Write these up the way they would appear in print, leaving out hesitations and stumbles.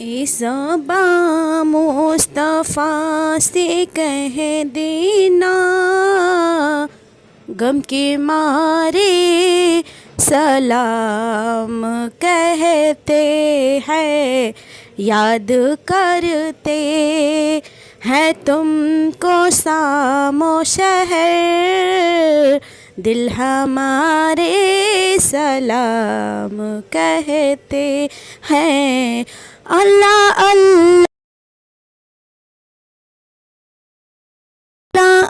صبا مصطفیٰ سے کہہ دینا غم کے مارے سلام کہتے ہیں، یاد کرتے ہیں تم کو شام و شہر، دل ہمارے سلام کہتے ہیں۔ اللہ اللہ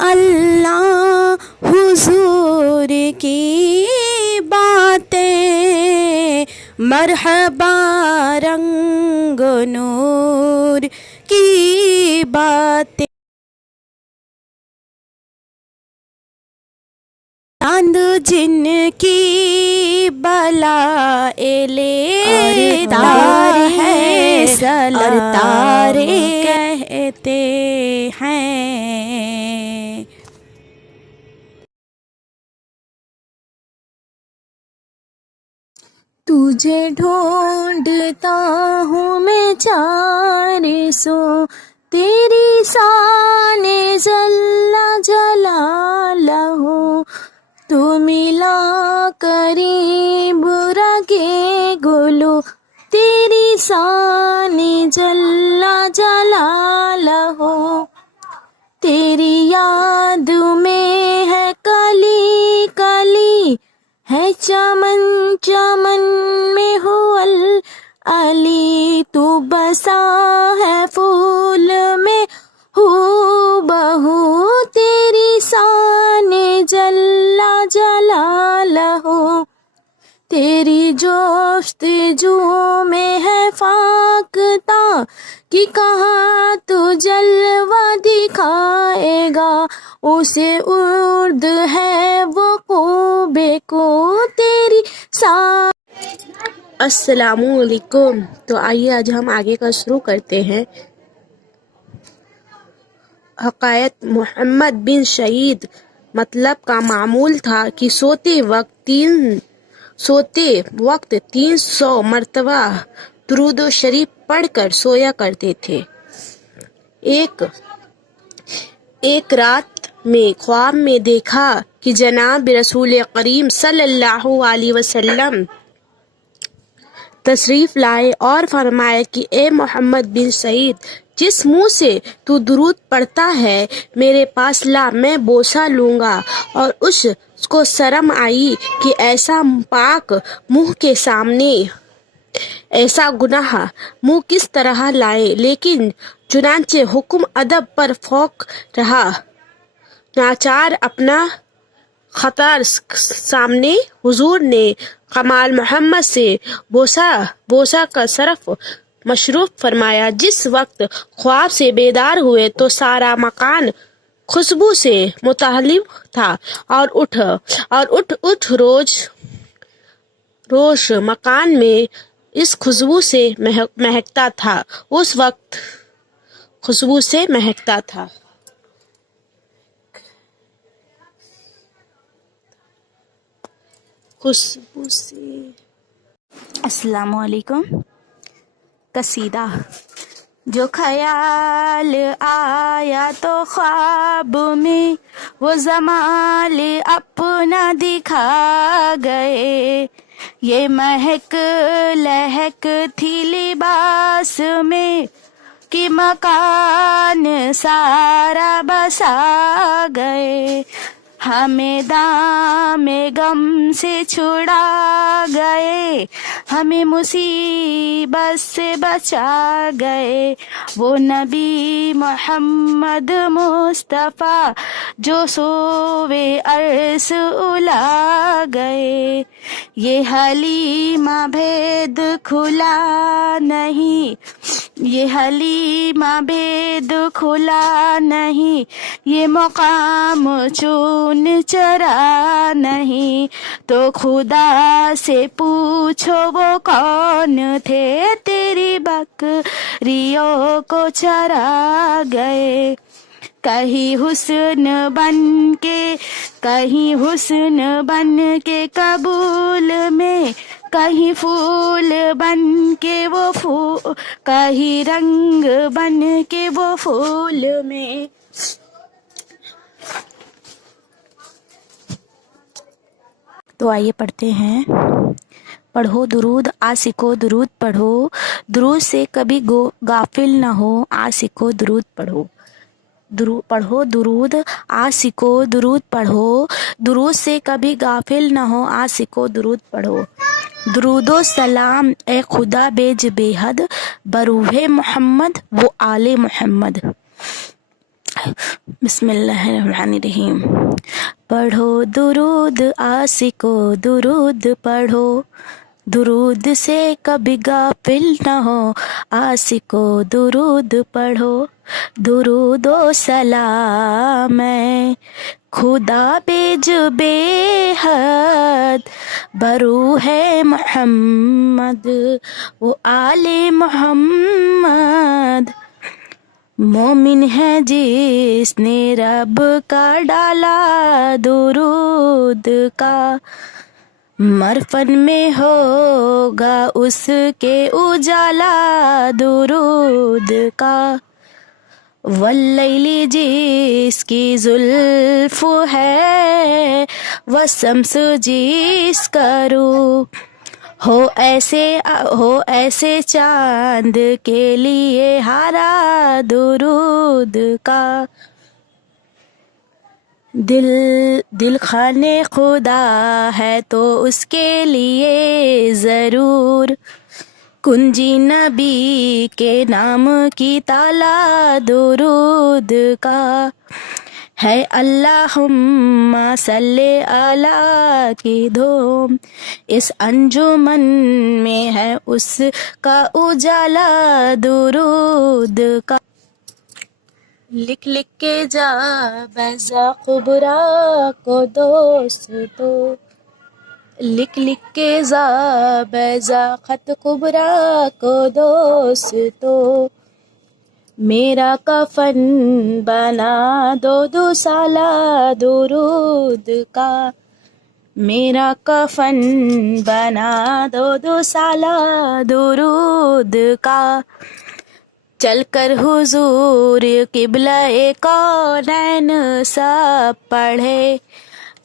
اللہ حضور کی باتیں، مرحبا رنگ نور کی باتیں، چاند جن کی بلائے لے تارے ہیں، اور تارے کہتے ہیں۔ تجھے ڈھونڈتا ہوں میں چارے سو، تیری شان جل جلالہ، تو ملا قریب رگے گلو، تیری شان جل جلالہ، تیری یاد میں ہے کلی کلی، ہے چمن چمن میں ہو علی، تو بسا ہے پھول میں ہو بہو، تیری شان جل جلالہ، تیری جستجو میں ہے فاختہ کہ کہاں تو جلوہ دکھائے گا، اسے ارد ہے وقوع کو تیری شان۔ السلام علیکم۔ تو آئیے آج ہم آگے کا شروع کرتے ہیں۔ حکایت محمد بن شہید مطلب کا معمول تھا کہ سوتے وقت 300 مرتبہ درود و شریف پڑھ کر سویا کرتے تھے۔ ایک رات میں خواب میں دیکھا کہ جناب رسول کریم صلی اللہ علیہ وسلم تشریف لائے اور فرمایا کہ اے محمد بن شہید، جس منہ سے تو درود پڑھتا ہے میرے پاس لا، میں بوسہ لوں گا۔ اور اس کو شرم آئی کہ ایسا پاک منہ کے سامنے ایسا گناہ منہ کس طرح لائے، لیکن چنانچہ حکم ادب پر فوق رہا، ناچار اپنا خطر سامنے حضور نے کمال محمد سے بوسہ کا شرف مشروف فرمایا۔ جس وقت خواب سے بیدار ہوئے تو سارا مکان خوشبو سے متحلل تھا، اور اٹھ روش مکان میں اس خوشبو سے مہکتا تھا، اس وقت خوشبو سے مہکتا تھا۔ السلام علیکم۔ قصیدہ۔ جو خیال آیا تو خواب میں وہ جمال اپنا دکھا گئے، یہ مہک لہک تھی لباس میں کہ مکان سارا بسا گئے، ہمیں دام غم سے چھڑا گئے، ہمیں مصیبت سے بچا گئے، وہ نبی محمد مصطفیٰ جو سوئے عرش الا گئے، یہ حلیمہ بھید کھلا نہیں، یہ حلیمہ بھید کھلا نہیں، یہ مقام چون چرا نہیں، تو خدا سے پوچھو وہ کون تھے تیری بکریوں کو چرا گئے، کہیں حسن بن کے کبول میں کہیں پھول بن کے وہ کہیں رنگ بن کے وہ پھول میں. تو آئیے پڑھتے ہیں. پڑھو درود عاشقو درود پڑھو، درود سے کبھی غافل نہ ہو عاشقو درود پڑھو. پڑھو درود عاشقو درود پڑھو، درود سے کبھی غافل نہ ہو عاشقو درود پڑھو. درود و سلام اے خدا بیج بے حد بروح محمد و آل محمد. بسم اللہ الرحمن الرحیم. پڑھو درود عاشقو درود پڑھو، درود سے کبھی غافل نہ ہو عاشقو درود پڑھو. درود و سلام اے خدا بیج بے حد بروح محمد و آل محمد. مومن ہے جس نے رب کا ڈالا درود کا، مرفن میں ہوگا اس کے اجالا درود کا. واللیل جس کی زلف ہے والشمس جس کا روح، ہو ایسے چاند کے لیے ہارا درود کا. دل خانے خدا ہے تو اس کے لیے ضرور کنجی نبی کے نام کی تالا درود کا. ہے اللہم صلی علی کی دھوم، اس انجمن میں ہے اس کا اجالا درود کا. لکھ لکھ کے جا بیضا قبرا کو دوستو، لکھ لکھ کے جا بیضا خط قبرا کو دوستو. میرا کفن بنا دو سالہ درود کا، میرا کفن بنا دو سالہ درود کا. چل کر حضور قبلہ کونین سب پڑھے،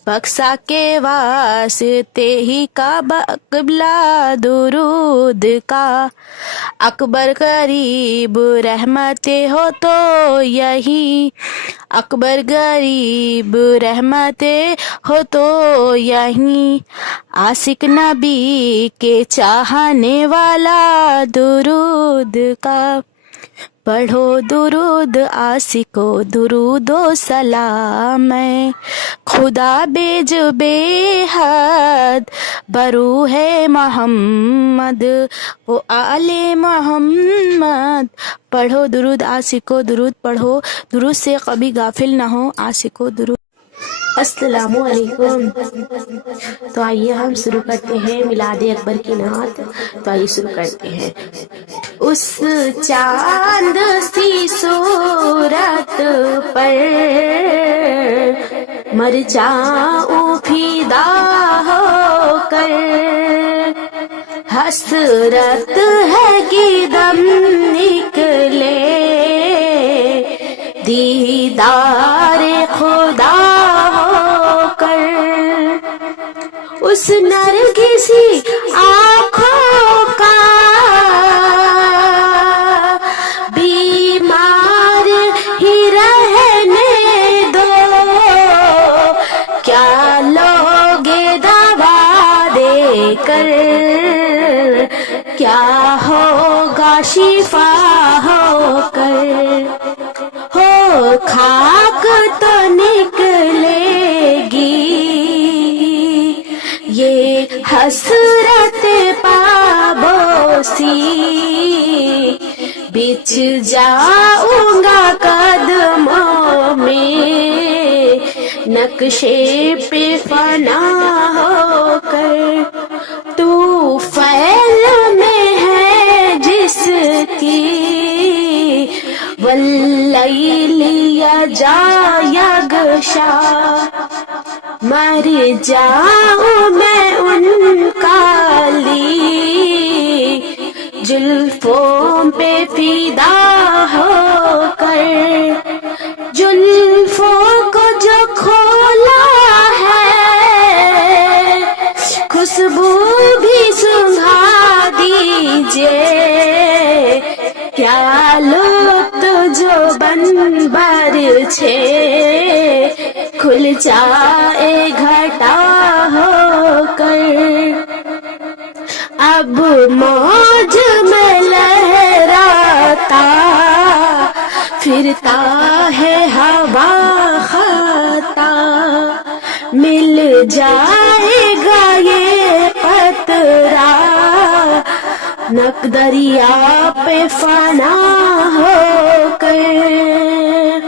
بکسا کے واسطے ہی کعبہ قبلہ درود کا. اکبر غریب رحمت ہو تو یہی، اکبر غریب رحمت ہو تو یہی. عاشق نبی کے چاہنے والا درود کا. پڑھو درود عاشقو درود و سلام اے خدا بیج بے حد بروح محمد و آل محمد. پڑھو درود عاشقو درود پڑھو، درود سے کبھی غافل نہ ہو عاشقو درود. السلام علیکم. تو آئیے ہم شروع کرتے ہیں میلاد اکبر کی نعت. تو آئیے شروع کرتے ہیں. اس چاند سی صورت پر مر جاؤں فدا ہو کر، حسرت ہے کہ دم نکلے دیدار خدا ہو کر. اس نرگسی آنکھوں کا بیمار ہی رہنے دو، کیا لوگے دوا دے کر، کیا ہوگا شفا ہو کر. ہو خاک تو نکلے گی یہ حسرت پابوسی، بچھ جاؤں گا قدموں میں نقشے پہ فنا ہو کر. تو فیل میں ہے جس کی واللیل یغشا، مر جاؤں میں ان کا زلفوں پہ فدا ہو کر، زلفوں کو جو کھولا ہے، خوشبو بھی سنگھا دیجئے، کیا لطف جو بن برچھے، کھل جائے گھٹا ہو کر، اب موج میں لہراتا پھرتا ہے ہوا خطا، مل جائے گا یہ قطرہ نق دریا پہ فنا ہو کر،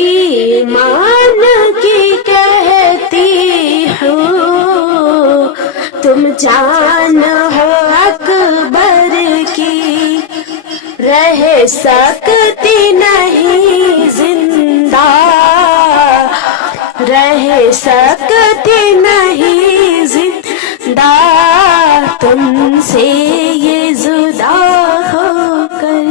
ایمان کی کہتی ہوں تم جان ہو اکبر کی، رہ سکتی نہیں زندہ، رہ سکتی نہیں زندہ تم سے یہ جدا ہو کر۔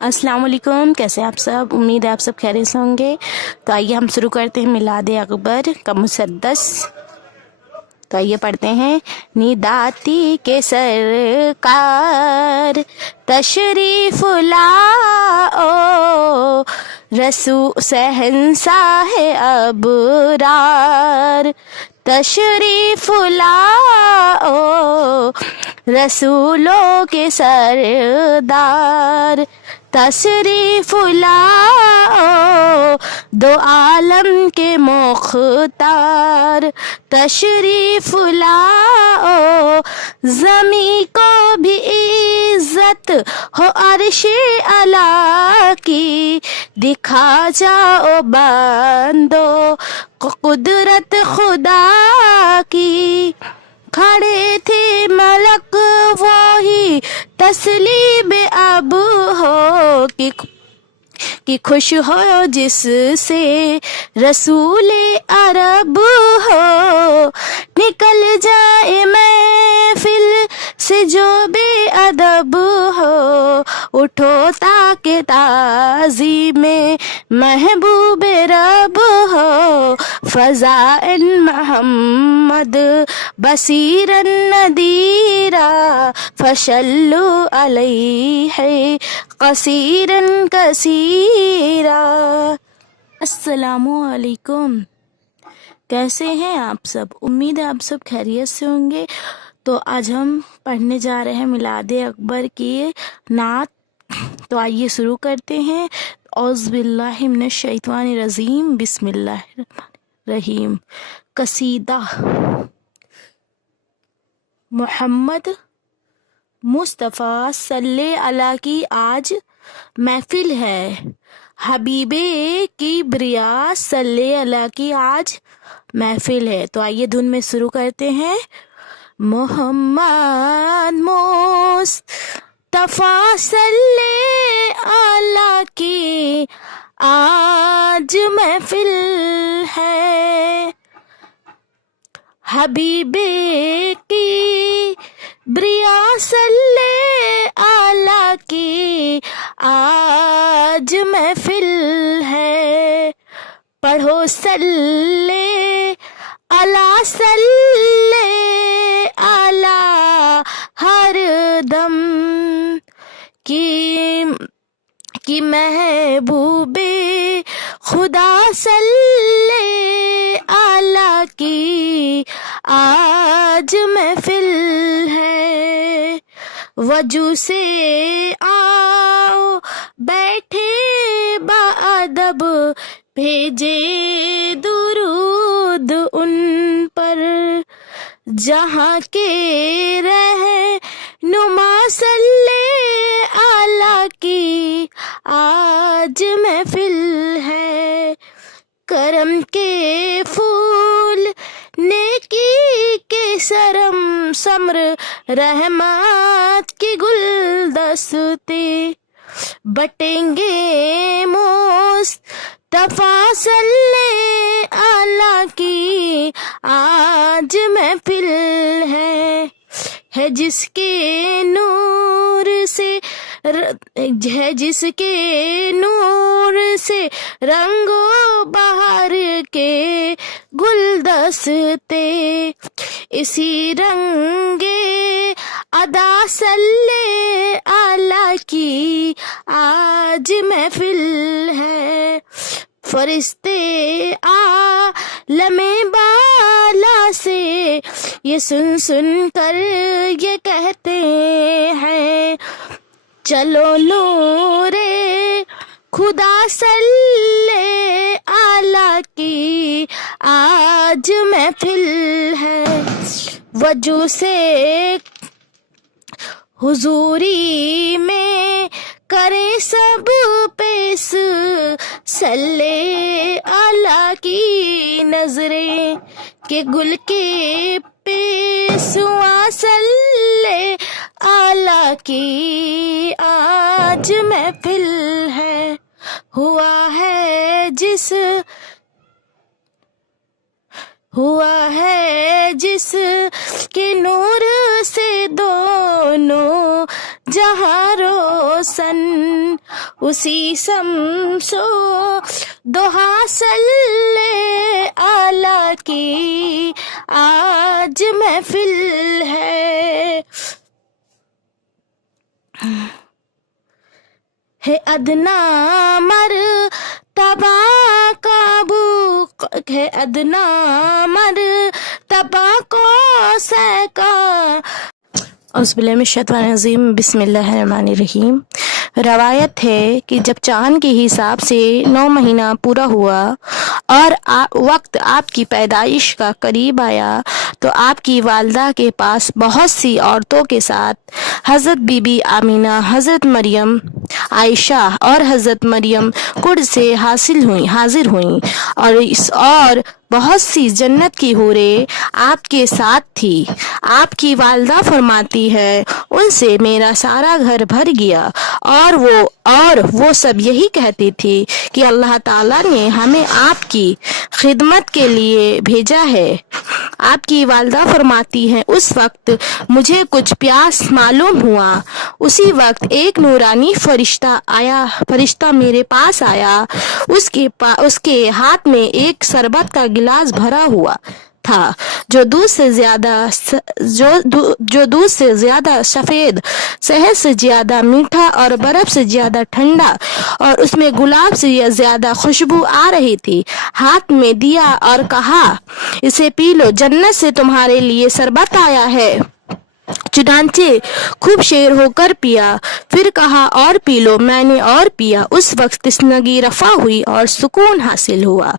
السلام علیکم، کیسے آپ سب؟ امید ہے آپ سب خیریت سے ہوں گے۔ تو آئیے ہم شروع کرتے ہیں میلاد اکبر کا مسدس۔ تو آئیے پڑھتے ہیں، نیداتی کے سرکار تشریف لاؤ، رسول شہنشاہ ابرار تشریف لاؤ، رسولوں کے سردار تشریف لاؤ، دو عالم کے مختار تشریف لاؤ، زمیں کو بھی عزت ہو عرش اعلیٰ کی، دکھا جاؤ بندو قدرت خدا کی، کھڑے تھے ملک وہی تسلیم اب ہو کہ خوش ہو جس سے رسول عرب ہو، نکل جائے محفل سے جو بے ادب ہو، اٹھو تاکہ تعظیم محبوب رب ہو، فضائل محمد بصیرا نذیرا، فصلو علیہ قصیرا کثیرا۔ السلام علیکم، کیسے ہیں آپ سب؟ امید ہے آپ سب خیریت سے ہوں گے۔ تو آج ہم پڑھنے جا رہے ہیں میلاد اکبر کی نعت۔ تو آئیے شروع کرتے ہیں۔ اعوذ باللہ من الشیطان الرجیم، بسم اللہ الرحمن الرحیم۔ قصیدہ محمد مصطفیٰ صلی اللہ کی آج محفل ہے، حبیب کی بریا صلی اللہ کی آج محفل ہے۔ تو آئیے دھن میں شروع کرتے ہیں۔ محمد مصطفیٰ صلی اللہ کی آج محفل ہے، حبیب کی بریا صلی اللہ کی آج محفل ہے، پڑھو صلی اللہ صلی اللہ ہر دم کی محبوب خدا صلی اللہ کی آج محفل ہے، وجو سے آؤ بیٹھے باادب، بھیجے درود ان پر، جہاں کے رہنما صلی اللہ کی آج محفل ہے، کرم کے پھول نیکی کے سرم سمر، رحمت کی گلدستے بٹیں گے مصطفیٰ صلی اللہ کی آج محفل ہے، ہے جس کے نور سے ہے جس کے نور سے رنگ و بہار کے گلدستے، اسی رنگ ادا صلی اعلیٰ کی آج محفل ہے، فرشتے عالم بالا سے یہ سن سن کر یہ کہتے ہیں، چلو نور خدا صلی اعلیٰ کی آج محفل ہے، وجہ سے حضوری میں کرے سب پیش صلی اعلیٰ کی نظریں، کہ گل کے پیشوا صلی اعلیٰ کی آج محفل ہے، ہوا ہے جس کے نور سے دونوں جہاں روشن، اسی شمس و ضحیٰ صلی اعلیٰ کی آج محفل ہے، ادنا مرتبہ ہے ادنا مرتبہ کو سیکا۔ اعوذ باللہ من الشیطان الرجیم، بسم اللہ الرحمن الرحیم۔ روایت ہے کہ جب چاند کے حساب سے 9 مہینہ پورا ہوا اور وقت آپ کی پیدائش کا قریب آیا تو آپ کی والدہ کے پاس بہت سی عورتوں کے ساتھ حضرت بی بی آمینہ، حضرت مریم عائشہ اور حضرت مریم قرد سے حاضر ہوئیں اور بہت سی جنت کی حوریں آپ کے ساتھ تھی۔ آپ کی والدہ فرماتی ہے ان سے میرا سارا گھر بھر گیا اور وہ سب یہی کہتی تھی کہ اللہ تعالیٰ نے ہمیں آپ کی خدمت کے لیے بھیجا ہے۔ آپ کی والدہ فرماتی ہیں اس وقت مجھے کچھ پیاس معلوم ہوا، اسی وقت ایک نورانی فرشتہ میرے پاس آیا، اس کے ہاتھ میں ایک شربت کا گلاس بھرا ہوا تھا جو دودھ سے زیادہ سفید، شہد سے زیادہ میٹھا اور برف سے زیادہ ٹھنڈا، اور اس میں گلاب سے زیادہ خوشبو آ رہی تھی۔ ہاتھ میں دیا اور کہا اسے پی لو، جنت سے تمہارے لیے شربت آیا ہے۔ چنانچہ خوب شیر ہو کر پیا، پھر کہا اور پی لو، میں نے اور پیا۔ اس وقت تشنگی رفع ہوئی اور سکون حاصل ہوا۔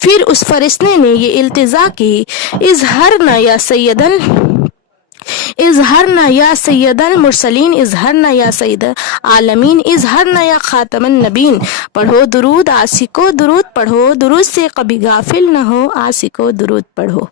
پھر اس فرشتے نے یہ التجا کی، اظہرنا یا سید المرسلین، اظہرنا یا سید العالمین، اظہرنا یا خاتم النبین۔ پڑھو درود، عاشقو درود پڑھو، درود سے کبھی غافل نہ ہو، عاشقو درود پڑھو۔